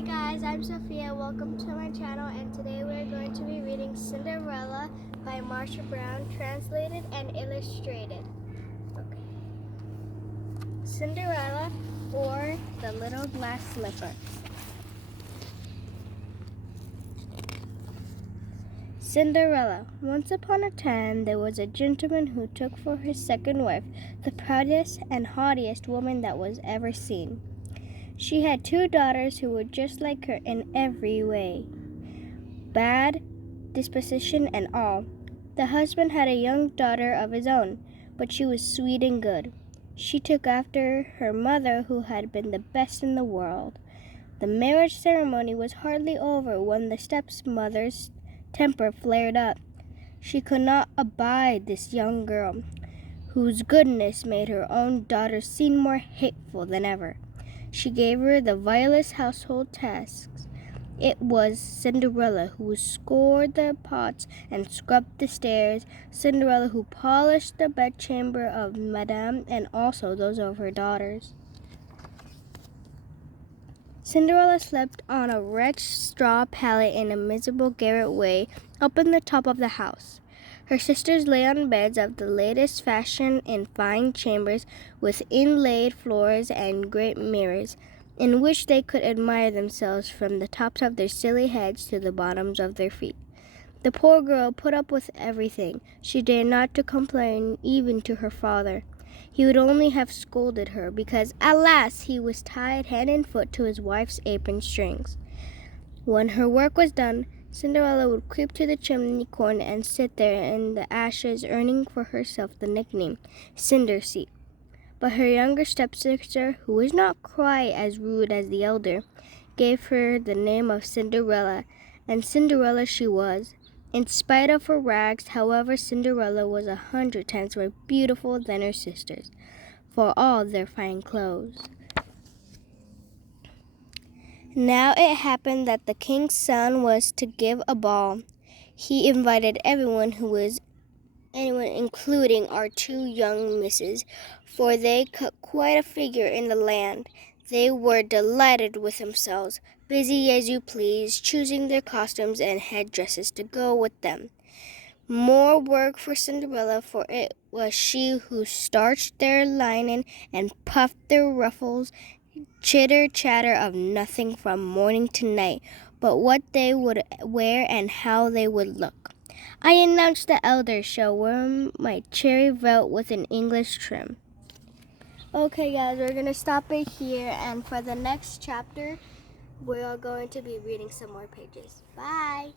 Hi guys, I'm Sophia. Welcome to my channel, and today we're going to be reading Cinderella by Marcia Brown, translated and illustrated. Okay. Cinderella, or the Little Glass Slipper. Cinderella. Once upon a time, there was a gentleman who took for his second wife the proudest and haughtiest woman that was ever seen. She had two daughters who were just like her in every way, bad disposition and all. The husband had a young daughter of his own, but she was sweet and good. She took after her mother, who had been the best in the world. The marriage ceremony was hardly over when the stepmother's temper flared up. She could not abide this young girl, whose goodness made her own daughter seem more hateful than ever. She gave her the vilest household tasks. It was Cinderella who scoured the pots and scrubbed the stairs, Cinderella who polished the bedchamber of Madame and also those of her daughters. Cinderella slept on a wretched straw pallet in a miserable garret way up in the top of the house. Her sisters lay on beds of the latest fashion in fine chambers with inlaid floors and great mirrors, in which they could admire themselves from the tops of their silly heads to the bottoms of their feet. The poor girl put up with everything. She dared not to complain even to her father. He would only have scolded her, because, alas, he was tied hand and foot to his wife's apron strings. When her work was done, Cinderella would creep to the chimney corner and sit there in the ashes, earning for herself the nickname Cinderseat. But her younger stepsister, who was not quite as rude as the elder, gave her the name of Cinderella, and Cinderella she was. In spite of her rags, however, Cinderella was 100 times more beautiful than her sisters, for all their fine clothes. Now it happened that the king's son was to give a ball. He invited anyone, including our two young misses, for they cut quite a figure in the land. They were delighted with themselves, busy as you please, choosing their costumes and headdresses to go with them. More work for Cinderella, for it was she who starched their linen and puffed their ruffles, chitter-chatter of nothing from morning to night, but what they would wear and how they would look. I announced the elders shall wear my cherry velvet with an English trim. Okay guys, we're going to stop it here, and for the next chapter, we're going to be reading some more pages. Bye!